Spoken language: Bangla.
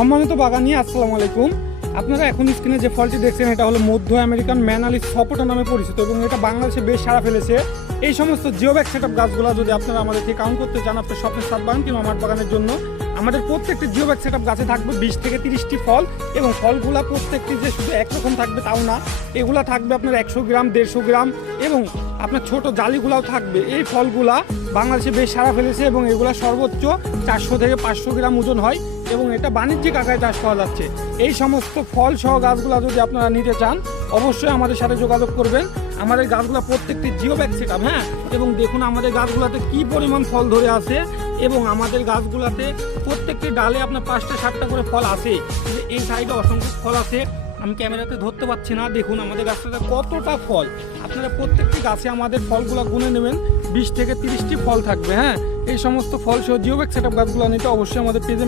সম্মানিত বাগানি, আসসালামু আলাইকুম। আপনারা এখন স্ক্রিনে যে ফলটি দেখছেন এটা হলো মধ্য আমেরিকান ম্যানালি সপোটা নামে পরিচিত এবং এটা বাংলাদেশে বেশ সাড়া ফেলেছে। এই সমস্ত জিওব্যাগ সেটআপ গাছগুলো যদি আপনারা আমাদেরকে কাউন্ট করতে চান, আপনার স্বপ্নের ছাদ বাগান কিংবা আমার বাগানের জন্য, আমাদের প্রত্যেকটি জিওব্যাগ সেটআপ গাছে থাকবে 20 থেকে 30টি ফল এবং ফলগুলা প্রত্যেকটি যে শুধু একরকম থাকবে তাও না, এগুলা থাকবে আপনার 100 গ্রাম 150 গ্রাম এবং আপনার ছোট জালিগুলাও থাকবে। এই ফলগুলা বাংলাদেশে বেশ সাড়া ফেলেছে এবং এগুলা সর্বোচ্চ 400 থেকে 500 গ্রাম ওজন হয় এবং এটা বাণিজ্যিক আকারে চাষ করা যাচ্ছে। এই সমস্ত ফল সহ গাছগুলো যদি আপনারা নিতে চান অবশ্যই আমাদের সাথে যোগাযোগ করবেন। আমাদের গাছগুলো প্রত্যেকটি জিওব্যাগ সেটআপ, হ্যাঁ, এবং দেখুন আমাদের গাছগুলোতে কি পরিমাণ ফল ধরে আছে এবং আমাদের গাছগুলোতে প্রত্যেকটি ডালে আপনার 5টা 7টা করে ফল আছে। এই সাইডে অসংখ্য ফল আছে, আমি ক্যামেরাতে ধরতে পারছি না। দেখুন আমাদের গাছটাতে কতটা ফল। আপনারা প্রত্যেকটি গাছে আমাদের ফলগুলো গুনে নেবেন, 20 থেকে 30টি ফল থাকবে। হ্যাঁ, এই সমস্ত ফল সহ জিওব্যাগ সেটআপ গাছগুলো নিতে অবশ্যই আমাদের পেজে